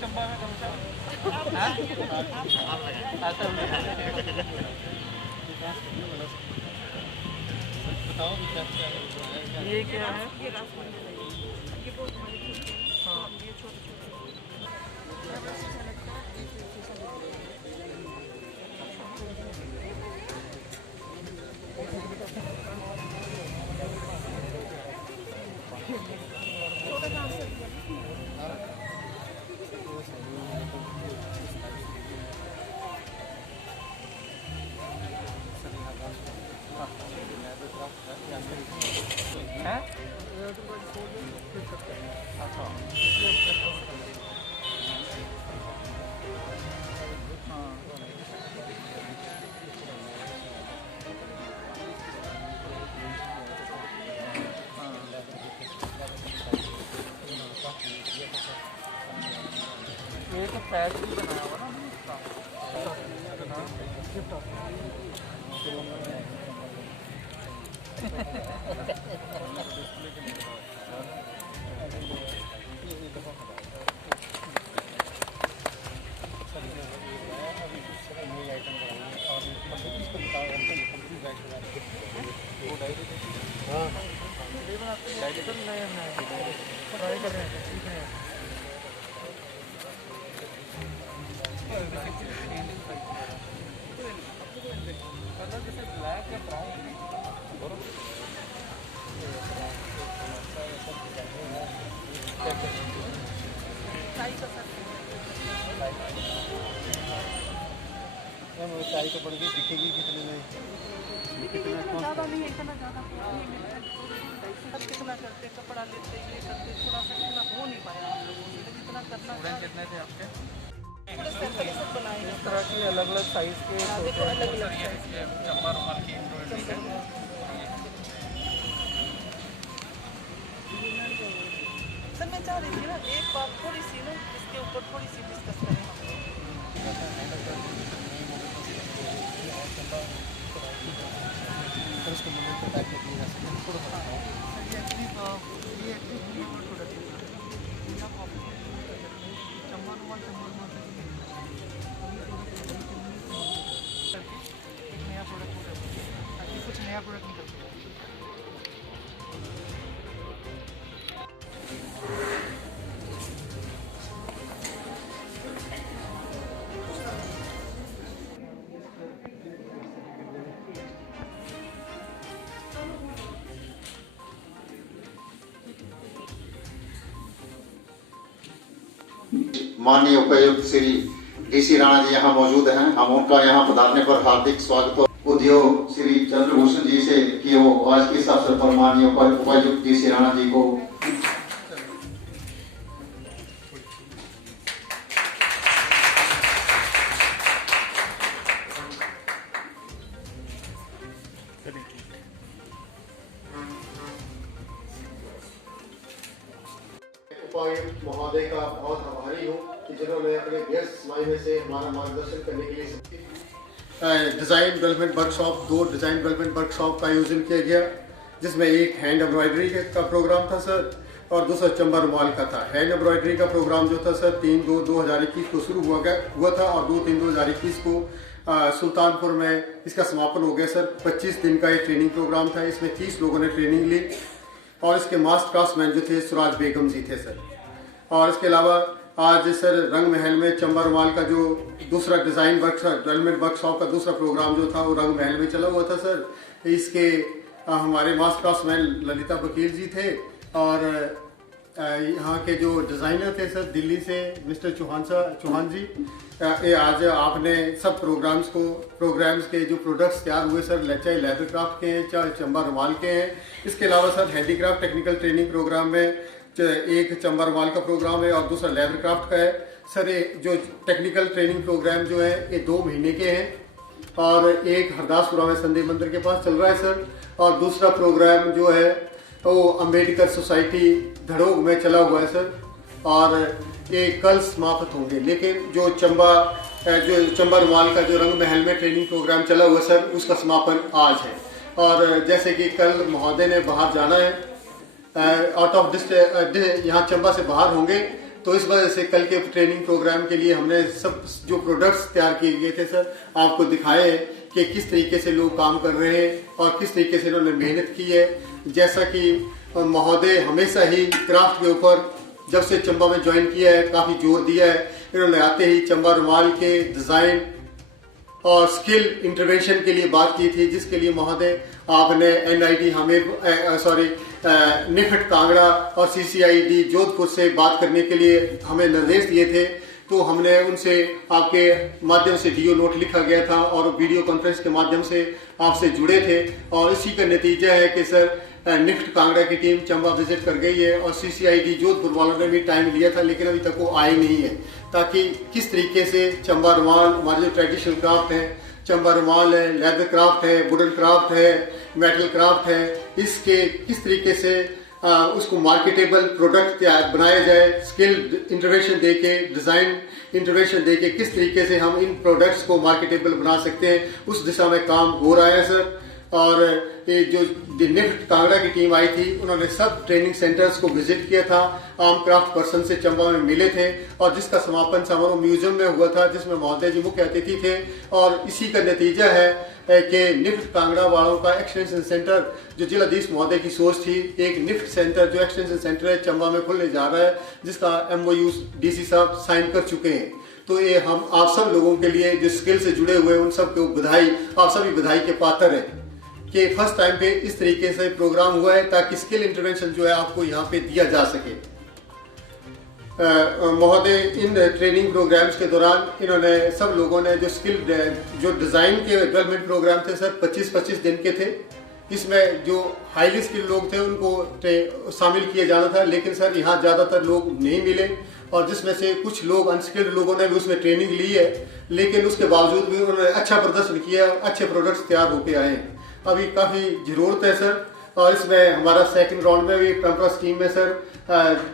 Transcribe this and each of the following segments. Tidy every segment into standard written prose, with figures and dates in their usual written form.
चंबा में कम से कम ये क्या है? ये रासमंडी है, ये बहुत हमारे छोटे हैं। हाँ, ये छोटे छोटे छोटा काम से है। ये तो पैच भी बनाया हुआ ना ट्राई कर रहे हैं, सीख रहे हैं। कलर जैसे ब्लैक या ब्राउन चाय तो पड़ गई, दिखेगी कितने में? ज़्यादा नहीं है, इतना ज़्यादा कितना करते, कपड़ा लेते, ये करते, थोड़ा सा इतना हो नहीं पाया हम लोगों से, जितना करना। कितने थे आपके? इस तरह की अलग अलग साइज के अलग अलग चंबा रुमाल की सर मैं चाह रही थी ना एक बात थोड़ी सी ना इसके ऊपर थोड़ी सी डिस्कस करें। कुछ नया प्रोडक्ट निकल माननीय उपायुक्त श्री डीसी राणा जी यहाँ मौजूद हैं। हम उनका यहाँ पधारने पर हार्दिक स्वागत उद्योग श्री चंद्रभूषण जी से कि वो आज के इस अवसर पर माननीय उपायुक्त डीसी राणा जी को उपायुक्त महोदय का बहुत आभारी हूँ कि जिन्होंने अपने व्यस्त समय में से हमारा मार्गदर्शन करने के लिए design development workshop, 2 design development workshop का आयोजन किया गया, जिसमें एक हैंड एम्ब्रॉयडरी का प्रोग्राम था सर और दूसरा चंबा रुमाल का था। हैंड एम्ब्रॉयडरी का प्रोग्राम जो था सर 3/2/2021 को शुरू हुआ था और 2/3/2021 को सुल्तानपुर में इसका समापन हो गया सर। 25 दिन का ये ट्रेनिंग प्रोग्राम था, इसमें 30 लोगों ने ट्रेनिंग ली और इसके मास्टर क्राफ्ट्समैन जो थे सुराज बेगम जी थे सर। और इसके अलावा आज सर रंग महल में चंबा रुमाल का जो दूसरा डिज़ाइन डेवलपमेंट वर्कशॉप का दूसरा प्रोग्राम जो था वो रंग महल में चला हुआ था सर। इसके हमारे मास्टर क्राफ्ट्समैन ललिता वकील जी थे और यहाँ के जो डिज़ाइनर थे सर दिल्ली से मिस्टर चौहान जी। ये आज आपने सब प्रोग्राम्स के जो प्रोडक्ट्स तैयार हुए सर, चाहे लेदर क्राफ्ट के हैं चाहे चंबा रुमाल के हैं। इसके अलावा sir handicraft technical training program में एक चंबा रुमाल का प्रोग्राम है और दूसरा लेदर क्राफ्ट का है सर। ये जो टेक्निकल ट्रेनिंग प्रोग्राम जो है ये 2 महीने के हैं और एक हरदासपुरा में संदेव मंदिर के पास चल रहा है सर और दूसरा प्रोग्राम जो है वो अम्बेडकर सोसाइटी धड़ोग में चला हुआ है सर और ये कल समाप्त होंगे। लेकिन जो चंबा रुमाल का जो रंग महल में ट्रेनिंग प्रोग्राम चला हुआ सर उसका समापन आज है। और जैसे कि कल महोदय ने बाहर जाना है, आउट ऑफ डिस्ट्रिक्ट यहाँ चंबा से बाहर होंगे, तो इस वजह से कल के ट्रेनिंग प्रोग्राम के लिए हमने सब जो प्रोडक्ट्स तैयार किए गए थे सर आपको दिखाए कि किस तरीके से लोग काम कर रहे हैं और किस तरीके से इन्होंने मेहनत की है। जैसा कि महोदय हमेशा ही क्राफ्ट के ऊपर जब से चंबा में ज्वाइन किया है काफ़ी जोर दिया है। इन्होंने आते ही चंबा रुमाल के डिज़ाइन और स्किल इंटरवेंशन के लिए बात की थी, जिसके लिए महोदय आपने NIT निखट कांगड़ा और CCID जोधपुर से बात करने के लिए हमें निर्देश दिए थे। तो हमने उनसे आपके माध्यम से DO नोट लिखा गया था और वीडियो कॉन्फ्रेंस के माध्यम से आपसे जुड़े थे और इसी का नतीजा है कि सर निफ्ट कांगड़ा की टीम चंबा विजिट कर गई है और CCID जोधपुर वालों ने भी टाइम लिया था, लेकिन अभी तक वो आए नहीं है, ताकि किस तरीके से चंबा रुमाल हमारे जो ट्रेडिशनल क्राफ्ट है, चंबा रुमाल है, लेदर क्राफ्ट है, वुडन क्राफ्ट है, मेटल क्राफ्ट है, इसके किस तरीके से उसको मार्केटेबल प्रोडक्ट बनाया जाए, स्किल इंटरवेंशन देके, डिज़ाइन इंटरवेंशन देके किस तरीके से हम इन प्रोडक्ट्स को मार्केटेबल बना सकते हैं, उस दिशा में काम हो रहा है सर। और ये जो निफ्ट कांगड़ा की टीम आई थी उन्होंने सब ट्रेनिंग सेंटर्स को विजिट किया था, आर्म क्राफ्ट पर्सन से चंबा में मिले थे और जिसका समापन समारोह म्यूजियम में हुआ था, जिसमें महोदय जी मुख्य अतिथि थे। और इसी का नतीजा है कि निफ्ट कांगड़ा वालों का एक्सटेंशन सेंटर जो जिलाधीश महोदय की सोच थी, एक निफ्ट सेंटर जो एक्सटेंशन सेंटर है चंबा में खुलने जा रहा है, जिसका MOU DC साहब साइन कर चुके हैं। तो ये हम आप सब लोगों के लिए जो स्किल से जुड़े हुए उन सबको बधाई, आप सभी बधाई के पात्र हैं कि फर्स्ट टाइम पे इस तरीके से प्रोग्राम हुआ है ताकि स्किल इंटरवेंशन जो है आपको यहाँ पे दिया जा सके। महोदय इन ट्रेनिंग प्रोग्राम्स के दौरान इन्होंने सब लोगों ने जो स्किल जो डिज़ाइन के डेवलपमेंट प्रोग्राम थे सर 25-25 दिन के थे। इसमें जो हाईली स्किल्ड लोग थे उनको शामिल किया जाना था, लेकिन सर यहाँ ज़्यादातर लोग नहीं मिले और जिसमें से कुछ लोग अनस्किल्ड लोगों ने भी उसमें ट्रेनिंग ली है, लेकिन उसके बावजूद भी उन्होंने अच्छा प्रदर्शन किया, अच्छे प्रोडक्ट्स तैयार होकर आए। अभी काफ़ी ज़रूरत है सर और इसमें हमारा सेकंड राउंड में भी परंपरा स्कीम में सर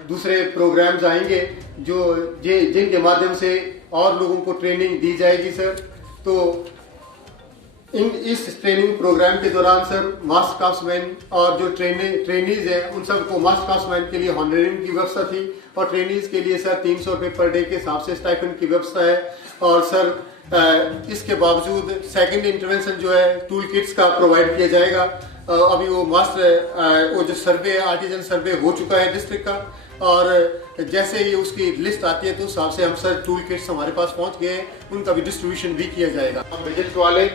दूसरे प्रोग्राम्स आएंगे जो जिनके माध्यम से और लोगों को ट्रेनिंग दी जाएगी सर। तो इस ट्रेनिंग प्रोग्राम के दौरान सर मास्टर क्राफ्ट्समैन और जो ट्रेनीज है उन सबको मास्टर क्राफ्ट्समैन के लिए हॉनरिंग की व्यवस्था थी और ट्रेनीज के लिए सर 300 रुपये पर डे के हिसाब से स्टाइपेंड की व्यवस्था है। और सर इसके बावजूद सेकंड इंटरवेंशन जो है टूल किट्स का प्रोवाइड किया जाएगा। अभी वो मास्टर वो जो सर्वे आर्टिजन सर्वे हो चुका है डिस्ट्रिक्ट का, और जैसे ही उसकी लिस्ट आती है तो उस हिसाब से हम सर टूल किट्स हमारे पास पहुंच गए, उनका भी डिस्ट्रीब्यूशन भी किया जाएगा। हम विजिट वाले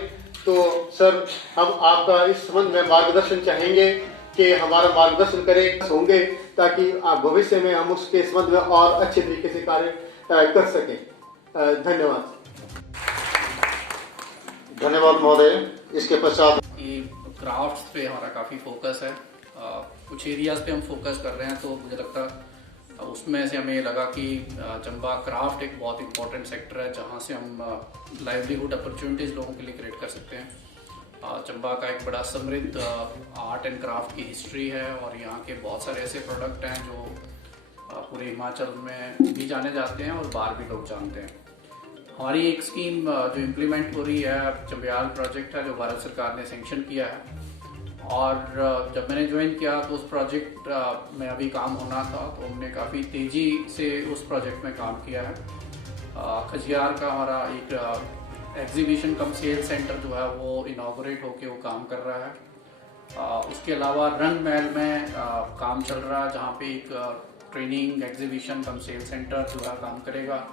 तो सर हम आपका इस संबंध में मार्गदर्शन चाहेंगे कि हमारा मार्गदर्शन करें होंगे ताकि आप भविष्य में हम उसके संबंध में और अच्छे तरीके से कार्य कर सकें। धन्यवाद। धन्यवाद महोदय। इसके पश्चात क्राफ्ट्स पे हमारा काफ़ी फोकस है, कुछ एरियाज पे हम फोकस कर रहे हैं, तो मुझे लगता उसमें से हमें लगा कि चंबा क्राफ्ट एक बहुत इंपॉर्टेंट सेक्टर है जहाँ से हम लाइवलीहुड अपॉर्चुनिटीज़ लोगों के लिए क्रिएट कर सकते हैं। चंबा का एक बड़ा समृद्ध आर्ट एंड क्राफ्ट की हिस्ट्री है और यहाँ के बहुत सारे ऐसे प्रोडक्ट हैं जो पूरे हिमाचल में भी जाने जाते हैं और बाहर भी लोग जानते हैं। हमारी एक स्कीम जो इम्प्लीमेंट हो रही है चंबियाल प्रोजेक्ट है जो भारत सरकार ने सेंक्शन किया है, और जब मैंने ज्वाइन किया तो उस प्रोजेक्ट में अभी काम होना था, तो हमने काफ़ी तेज़ी से उस प्रोजेक्ट में काम किया है। खजियार का हमारा एक एग्जीबिशन कम सेल सेंटर जो है वो इनागोरेट होके वो काम कर रहा है। उसके अलावा रंग महल में काम चल रहा है जहाँ पे एक training exhibition cum sale centre जो है काम करेगा।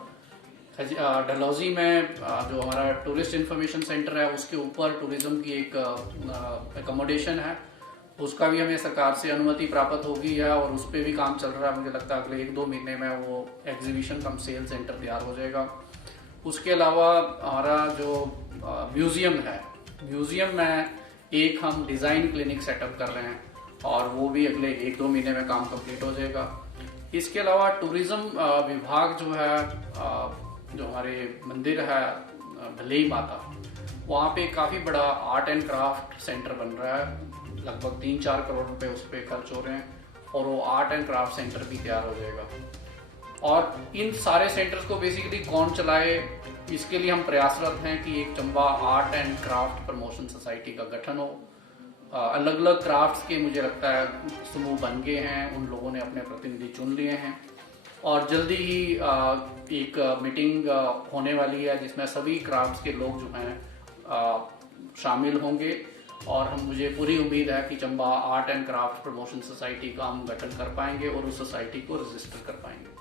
डलहौजी में जो हमारा टूरिस्ट इंफॉर्मेशन सेंटर है उसके ऊपर टूरिज्म की एक एकोमोडेशन है, उसका भी हमें सरकार से अनुमति प्राप्त होगी है और उस पर भी काम चल रहा है। मुझे लगता है अगले 1-2 महीने में वो एग्जीबिशन कम सेल सेंटर तैयार हो जाएगा। उसके अलावा हमारा जो म्यूज़ियम है, म्यूज़ियम में एक हम डिज़ाइन क्लिनिक सेटअप कर रहे हैं और वो भी अगले 1-2 महीने में काम कंप्लीट हो जाएगा। इसके अलावा टूरिज़्म विभाग जो है जो हमारे मंदिर है भलेई माता, वहाँ पे काफ़ी बड़ा आर्ट एंड क्राफ्ट सेंटर बन रहा है, लगभग 3-4 करोड़ रुपए उस पर खर्च हो रहे हैं और वो आर्ट एंड क्राफ्ट सेंटर भी तैयार हो जाएगा। और इन सारे सेंटर्स को बेसिकली कौन चलाए, इसके लिए हम प्रयासरत हैं कि एक Chamba art and craft promotion society का गठन हो। अलग अलग क्राफ्ट्स के मुझे लगता है समूह बन गए हैं, उन लोगों ने अपने प्रतिनिधि चुन लिए हैं और जल्दी ही एक मीटिंग होने वाली है जिसमें सभी क्राफ्ट्स के लोग जो हैं शामिल होंगे और मुझे पूरी उम्मीद है कि Chamba art and craft promotion society का हम गठन कर पाएंगे और उस सोसाइटी को रजिस्टर कर पाएंगे।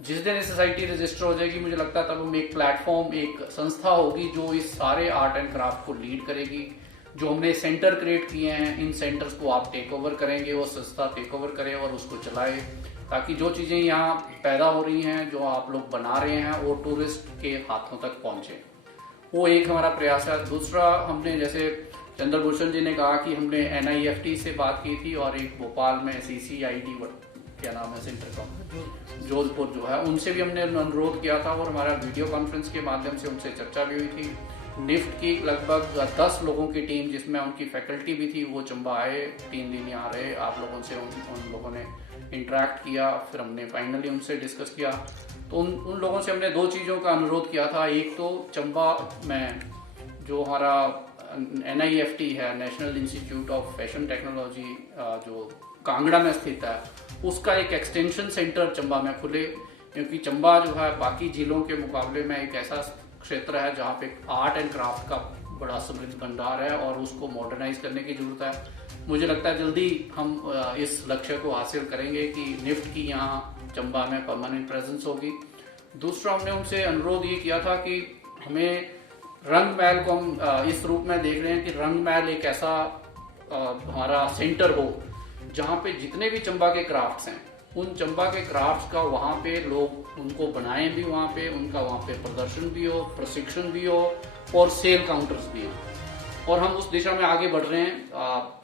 जिस दिन ये सोसाइटी रजिस्टर हो जाएगी मुझे लगता है तब हम एक प्लेटफॉर्म, एक संस्था होगी जो इस सारे आर्ट एंड क्राफ्ट को लीड करेगी। जो हमने सेंटर क्रिएट किए हैं, इन सेंटर्स को आप टेक ओवर करेंगे, वो संस्था टेक ओवर करे और उसको चलाए, ताकि जो चीज़ें यहाँ पैदा हो रही हैं, जो आप लोग बना रहे हैं, वो टूरिस्ट के हाथों तक पहुँचे। वो एक हमारा प्रयास है। दूसरा, हमने जैसे चंद्रभूषण जी ने कहा कि हमने NIFT से बात की थी और एक भोपाल में CCID क्या नाम है सेंटर का, जोधपुर जो है, उनसे भी हमने अनुरोध किया था और हमारा वीडियो कॉन्फ्रेंस के माध्यम से उनसे चर्चा भी हुई थी। निफ्ट की लगभग 10 लोगों की टीम, जिसमें उनकी फैकल्टी भी थी, वो चंबा आए, 3 दिन यहाँ रहे। आप लोगों से उन लोगों ने इंटरेक्ट किया, फिर हमने फाइनली उनसे डिस्कस किया। तो उन लोगों से हमने 2 चीज़ों का अनुरोध किया था। एक तो चंबा में जो हमारा NIFT है, national institute of fashion technology, जो कांगड़ा में स्थित है, उसका एक एक्सटेंशन सेंटर चंबा में खुले, क्योंकि चंबा जो है बाकी जिलों के मुकाबले में एक ऐसा क्षेत्र है जहाँ पे आर्ट एंड क्राफ्ट का बड़ा समृद्ध भंडार है और उसको मॉडर्नाइज करने की जरूरत है। मुझे लगता है जल्दी हम इस लक्ष्य को हासिल करेंगे कि निफ्ट की यहाँ चंबा में परमानेंट प्रेजेंस होगी। दूसरा, हमने उनसे अनुरोध ये किया था कि हमें रंग महल को हम इस रूप में देख रहे हैं कि रंग महल एक ऐसा हमारा सेंटर हो जहाँ पे जितने भी चंबा के क्राफ्ट्स हैं, उन चंबा के क्राफ्ट्स का वहाँ पे लोग उनको बनाएं भी, वहाँ पे उनका वहाँ पे प्रदर्शन भी हो, प्रशिक्षण भी हो और सेल काउंटर्स भी हो। और हम उस दिशा में आगे बढ़ रहे हैं।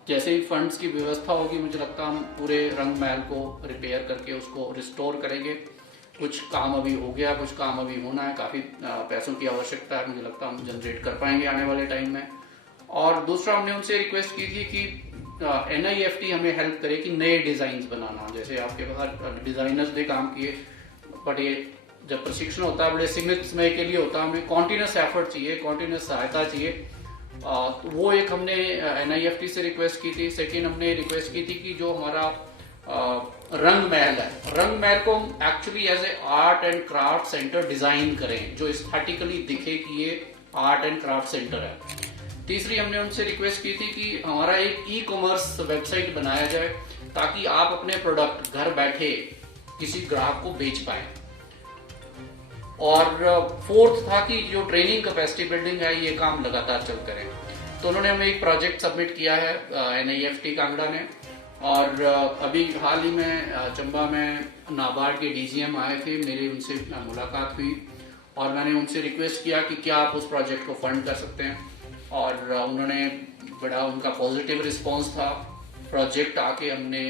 जैसे ही फंड्स की व्यवस्था होगी, मुझे लगता है हम पूरे रंग महल को रिपेयर करके उसको रिस्टोर करेंगे। कुछ काम अभी हो गया, कुछ काम अभी होना है, काफ़ी पैसों की आवश्यकता है, मुझे लगता है हम जनरेट कर पाएंगे आने वाले टाइम में। और दूसरा, हमने उनसे रिक्वेस्ट की थी कि NIFT हमें हेल्प करे कि नए डिज़ाइंस बनाना। जैसे आपके पास डिज़ाइनर्स ने काम किए, बट ये जब प्रशिक्षण होता है बड़े सीमित समय के लिए होता है, हमें कॉन्टिन्यूस एफर्ट चाहिए, कॉन्टिन्यूस सहायता चाहिए। तो वो एक हमने NIFT से रिक्वेस्ट की थी। सेकेंड, हमने रिक्वेस्ट की थी कि जो हमारा रंग महल है, रंग महल को हम actually as a art and craft centre design करें, जो एस्थेटिकली दिखे कि ये आर्ट एंड क्राफ्ट सेंटर है। तीसरी, हमने उनसे रिक्वेस्ट की थी कि हमारा एक ई-कॉमर्स वेबसाइट बनाया जाए ताकि आप अपने प्रोडक्ट घर बैठे किसी ग्राहक को बेच पाए। और फोर्थ था कि जो ट्रेनिंग कैपेसिटी बिल्डिंग है, ये काम लगातार चलते रहे। तो उन्होंने हमें एक प्रोजेक्ट सबमिट किया है NIFT कांगड़ा ने। और अभी हाल ही में चंबा में नाबार्ड के DGM आए थे, मेरी उनसे मुलाकात हुई और मैंने उनसे रिक्वेस्ट किया कि क्या आप उस प्रोजेक्ट को फंड कर सकते हैं। और उन्होंने बड़ा, उनका पॉजिटिव रिस्पांस था। प्रोजेक्ट आके हमने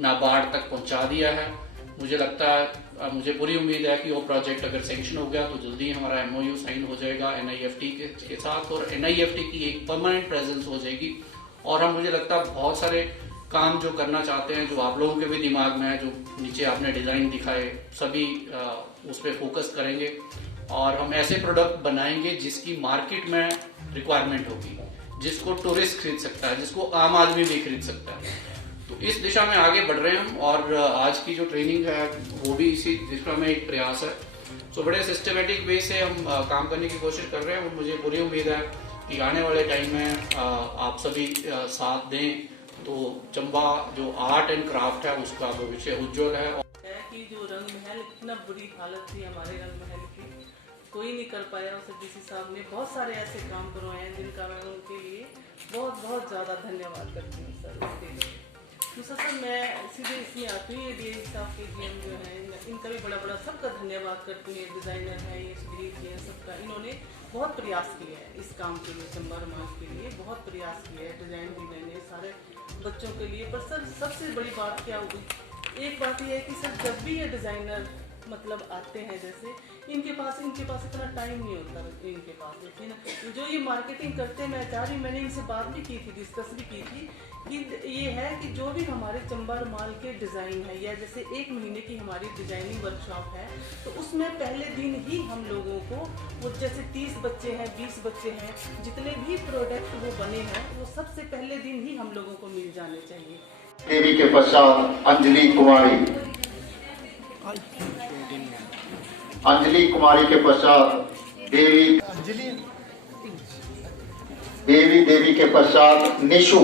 नाबार्ड तक पहुंचा दिया है। मुझे लगता है, मुझे पूरी उम्मीद है कि वो प्रोजेक्ट अगर सैंक्शन हो गया तो जल्दी हमारा MOU साइन हो जाएगा NIFT के साथ और NIFT की एक परमानेंट प्रेजेंस हो जाएगी। और हम, मुझे लगता है, बहुत सारे काम जो करना चाहते हैं, जो आप लोगों के भी दिमाग में है, जो नीचे आपने डिज़ाइन दिखाए, सभी उस पर फोकस करेंगे और हम ऐसे प्रोडक्ट बनाएंगे जिसकी मार्केट में रिक्वायरमेंट होगी, जिसको टूरिस्ट खरीद सकता है, जिसको आम आदमी भी खरीद सकता है। तो इस दिशा में आगे बढ़ रहे हैं हम। और आज की जो ट्रेनिंग है वो भी इसी दिशा में एक प्रयास है। तो बड़े सिस्टमेटिक वे से हम काम करने की कोशिश कर रहे हैं और मुझे पूरी उम्मीद है कि आने वाले टाइम में आप सभी साथ दें तो चंबा जो आर्ट एंड क्राफ्ट है उसका भविष्य उज्जवल है। कि जो रंग महल, इतना बुरी हालत थी हमारे रंग महल की, कोई नहीं कर पाया। उसे DC साहब ने बहुत सारे ऐसे काम करवाए हैं जिनका मैं उनके लिए बहुत बहुत ज़्यादा धन्यवाद करती हूँ सर उसके लिए। दूसरा सर, मैं सीधे इसमें आती हूँ, DIG साहब के GM जो है, इनका भी बड़ा सबका धन्यवाद करती हूँ। डिज़ाइनर हैं, ये सुधीर जी हैं, सबका इन्होंने बहुत प्रयास किया है इस काम के लिए, चंबा रोमांच के लिए बहुत प्रयास किया है, डिज़ाइन भी मैंने सारे बच्चों के लिए। पर सर, सबसे बड़ी बात क्या हुई, एक बात ये है कि सर जब भी ये डिज़ाइनर मतलब आते हैं, जैसे इनके पास इतना टाइम नहीं होता इनके पास, देखिए ना, जो ये मार्केटिंग करते हैं। मैं चाह रही, मैंने इनसे बात भी की थी, डिस्कस भी की थी कि ये है कि जो भी हमारे चंबा रुमाल के डिज़ाइन है, या जैसे 1 महीने की हमारी डिज़ाइनिंग वर्कशॉप है, तो उसमें पहले दिन ही हम लोगों को वो, जैसे 30 बच्चे हैं, 20 बच्चे हैं, जितने भी प्रोडक्ट वो बने हैं, वो सबसे पहले दिन ही हम लोगों को मिल जाने चाहिए। देवी के पश्चात अंजलि कुमारी। अंजलि कुमारी के पश्चात देवी के पश्चात निशु,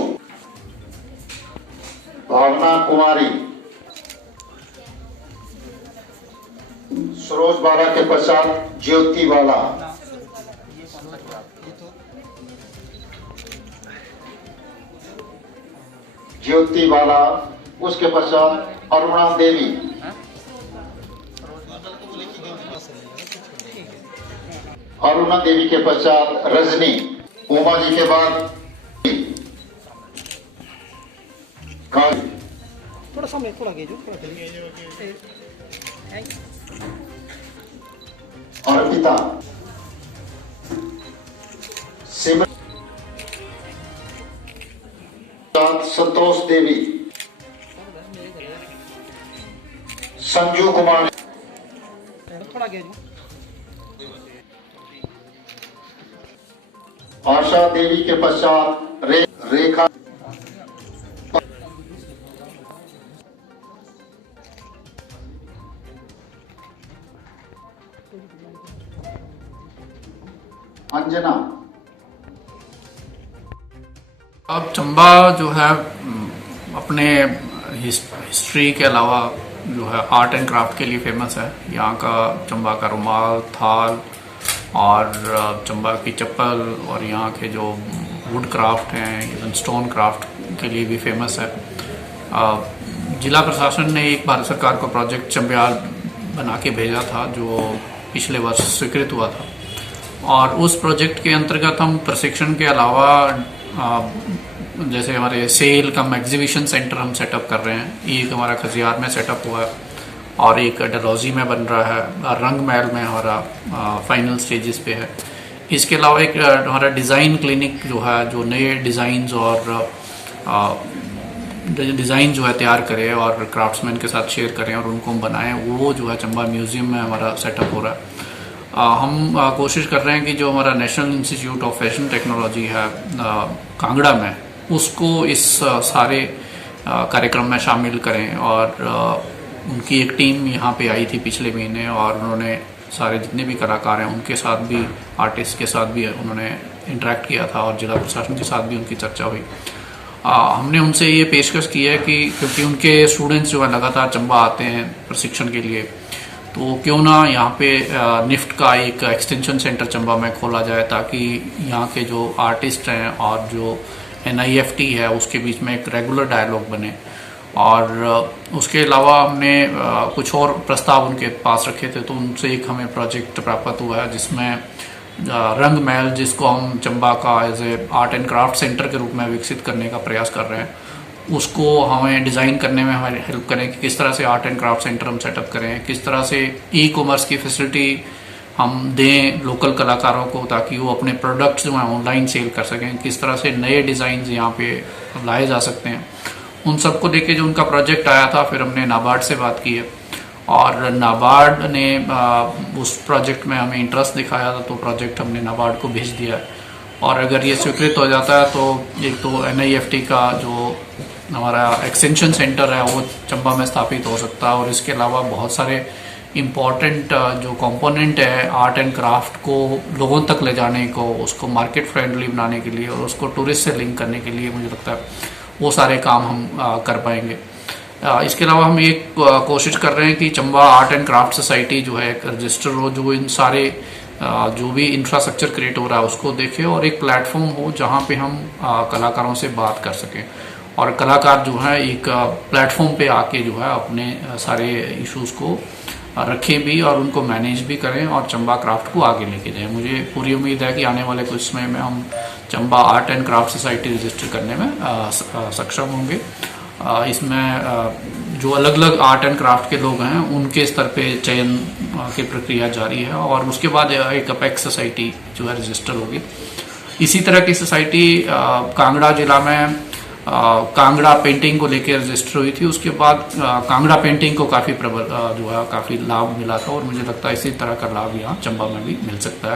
भावना कुमारी, सरोज बाला के पश्चात ज्योति बाला, उसके पश्चात अरुणा देवी, के पश्चात रजनी, उमा जी के बाद काली, थोड़ा सामने, थोड़ा गेजो, अर्पिता, सिमरन, संतोष देवी, संजू कुमार, थोड़ा गेजो, आशा देवी के पश्चात रेखा, अंजना। अब चंबा जो है अपने हिस्ट्री के अलावा जो है आर्ट एंड क्राफ्ट के लिए फेमस है। यहाँ का चंबा का रुमाल, थाल और चंबा की चप्पल और यहाँ के जो वुड क्राफ्ट हैं, इवन स्टोन क्राफ्ट के लिए भी फेमस है। जिला प्रशासन ने एक भारत सरकार को प्रोजेक्ट चंबियाल बना के भेजा था जो पिछले वर्ष स्वीकृत हुआ था, और उस प्रोजेक्ट के अंतर्गत हम प्रशिक्षण के अलावा जैसे हमारे सेल कम एग्जीबिशन सेंटर हम सेटअप कर रहे हैं। एक हमारा खजियार में सेटअप हुआ है और एक डलहौजी में बन रहा है, रंग महल में हमारा फाइनल स्टेजेस पे है। इसके अलावा एक हमारा डिज़ाइन क्लिनिक जो है, जो नए डिज़ाइंस और डिज़ाइन जो है तैयार करें और क्राफ्ट्समैन के साथ शेयर करें और उनको हम बनाएं, वो जो है चंबा म्यूज़ियम में हमारा सेटअप हो रहा है। हम कोशिश कर रहे हैं कि जो हमारा national institute of fashion technology है कांगड़ा में, उसको इस सारे कार्यक्रम में शामिल करें। और उनकी एक टीम यहाँ पे आई थी पिछले महीने और उन्होंने सारे जितने भी कलाकार हैं उनके साथ भी, आर्टिस्ट के साथ भी उन्होंने इंटरेक्ट किया था और जिला प्रशासन के साथ भी उनकी चर्चा हुई। हमने उनसे ये पेशकश की है कि क्योंकि उनके स्टूडेंट्स जो है लगातार चंबा आते हैं प्रशिक्षण के लिए, तो क्यों ना यहाँ पे निफ्ट का एक एक्सटेंशन सेंटर चंबा में खोला जाए, ताकि यहाँ के जो आर्टिस्ट हैं और जो NIFT है उसके बीच में एक रेगुलर डायलॉग बने। और उसके अलावा हमने कुछ और प्रस्ताव उनके पास रखे थे, तो उनसे एक हमें प्रोजेक्ट प्राप्त हुआ है जिसमें रंग महल, जिसको हम चंबा का as a art and craft centre के रूप में विकसित करने का प्रयास कर रहे हैं, उसको हमें डिज़ाइन करने में हमारी हेल्प करें कि किस तरह से आर्ट एंड क्राफ्ट सेंटर हम सेटअप करें, किस तरह से ई-कॉमर्स की फैसिलिटी हम दें लोकल कलाकारों को ताकि वो अपने प्रोडक्ट्स जो हैं ऑनलाइन सेल कर सकें, किस तरह से नए डिज़ाइंस यहाँ पे लाए जा सकते हैं। उन सबको देख के जो उनका प्रोजेक्ट आया था, फिर हमने नाबार्ड से बात की है और नाबार्ड ने उस प्रोजेक्ट में हमें इंटरेस्ट दिखाया था, तो प्रोजेक्ट हमने नाबार्ड को भेज दिया है। और अगर ये स्वीकृत हो जाता है तो एक तो NIFT का जो हमारा एक्सटेंशन सेंटर है वो चंबा में स्थापित हो सकता है, और इसके अलावा बहुत सारे इम्पॉर्टेंट जो कंपोनेंट है आर्ट एंड क्राफ्ट को लोगों तक ले जाने को, उसको मार्केट फ्रेंडली बनाने के लिए और उसको टूरिस्ट से लिंक करने के लिए मुझे लगता है वो सारे काम हम कर पाएंगे। इसके अलावा हम एक कोशिश कर रहे हैं कि Chamba art and craft society जो है एक रजिस्टर हो जो इन सारे जो भी इंफ्रास्ट्रक्चर क्रिएट हो रहा है उसको देखे, और एक प्लेटफॉर्म हो जहाँ पे हम कलाकारों से बात कर सकें और कलाकार जो है एक प्लेटफॉर्म पे आके जो है अपने सारे इश्यूज को रखें भी और उनको मैनेज भी करें और चंबा क्राफ्ट को आगे लेके जाएं। मुझे पूरी उम्मीद है कि आने वाले कुछ समय में हम Chamba art and craft society register करने में सक्षम होंगे। इसमें जो अलग अलग आर्ट एंड क्राफ्ट के लोग हैं उनके स्तर पे चयन की प्रक्रिया जारी है और उसके बाद एक अपेक्स सोसाइटी जो है रजिस्टर होगी। इसी तरह की सोसाइटी कांगड़ा जिला में कांगड़ा पेंटिंग को लेकर रजिस्टर हुई थी। उसके बाद कांगड़ा पेंटिंग को काफ़ी जो है काफ़ी लाभ मिला था और मुझे लगता है इसी तरह का लाभ यहाँ चंबा में भी मिल सकता है।